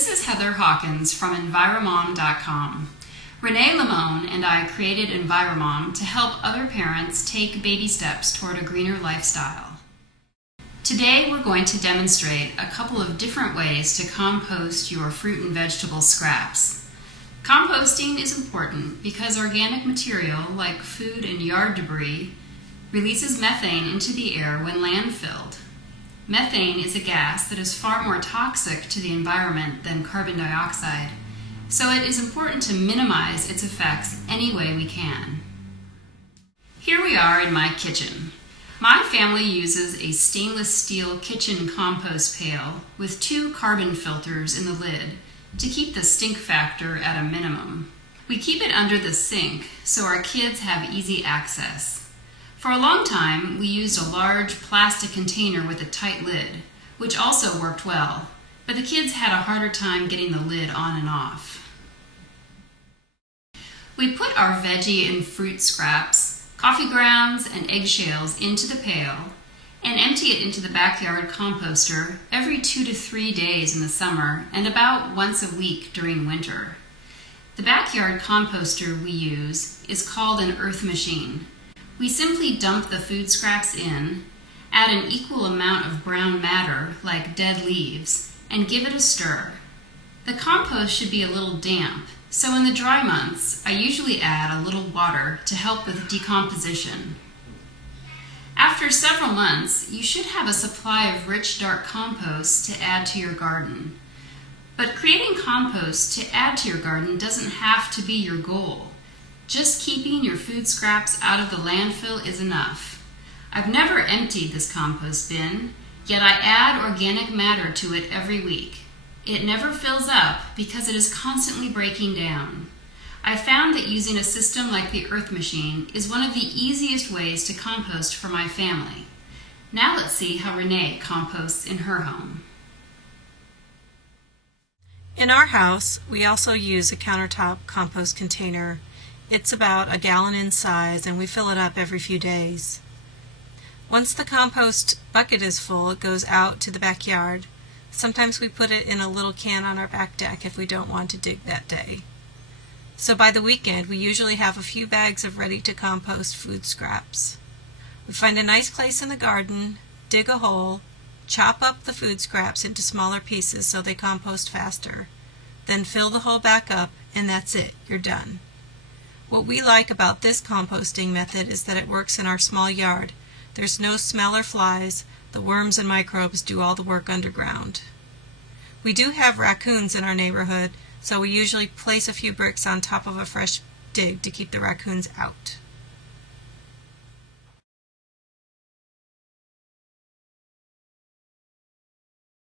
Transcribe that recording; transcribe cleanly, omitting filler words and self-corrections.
This is Heather Hawkins from enviromom.com. Renee Limon and I created Enviromom to help other parents take baby steps toward a greener lifestyle. Today we're going to demonstrate a couple of different ways to compost your fruit and vegetable scraps. Composting is important because organic material like food and yard debris releases methane into the air when landfilled. Methane is a gas that is far more toxic to the environment than carbon dioxide, so it is important to minimize its effects any way we can. Here we are in my kitchen. My family uses a stainless steel kitchen compost pail with 2 carbon filters in the lid to keep the stink factor at a minimum. We keep it under the sink so our kids have easy access. For a long time, we used a large plastic container with a tight lid, which also worked well, but the kids had a harder time getting the lid on and off. We put our veggie and fruit scraps, coffee grounds, and eggshells into the pail and empty it into the backyard composter every 2 to 3 days in the summer and about once a week during winter. The backyard composter we use is called an earth machine. We simply dump the food scraps in, add an equal amount of brown matter like dead leaves, and give it a stir. The compost should be a little damp, so in the dry months I usually add a little water to help with decomposition. After several months, you should have a supply of rich dark compost to add to your garden. But creating compost to add to your garden doesn't have to be your goal. Just keeping your food scraps out of the landfill is enough. I've never emptied this compost bin, yet I add organic matter to it every week. It never fills up because it is constantly breaking down. I found that using a system like the earth machine is one of the easiest ways to compost for my family. Now let's see how Renee composts in her home. In our house, we also use a countertop compost container. It's about 1 gallon in size, and we fill it up every few days. Once the compost bucket is full, it goes out to the backyard. Sometimes we put it in a little can on our back deck if we don't want to dig that day. So by the weekend, we usually have a few bags of ready-to-compost food scraps. We find a nice place in the garden, dig a hole, chop up the food scraps into smaller pieces so they compost faster. Then fill the hole back up, and that's it, you're done. What we like about this composting method is that it works in our small yard. There's no smell or flies. The worms and microbes do all the work underground. We do have raccoons in our neighborhood, so we usually place a few bricks on top of a fresh dig to keep the raccoons out.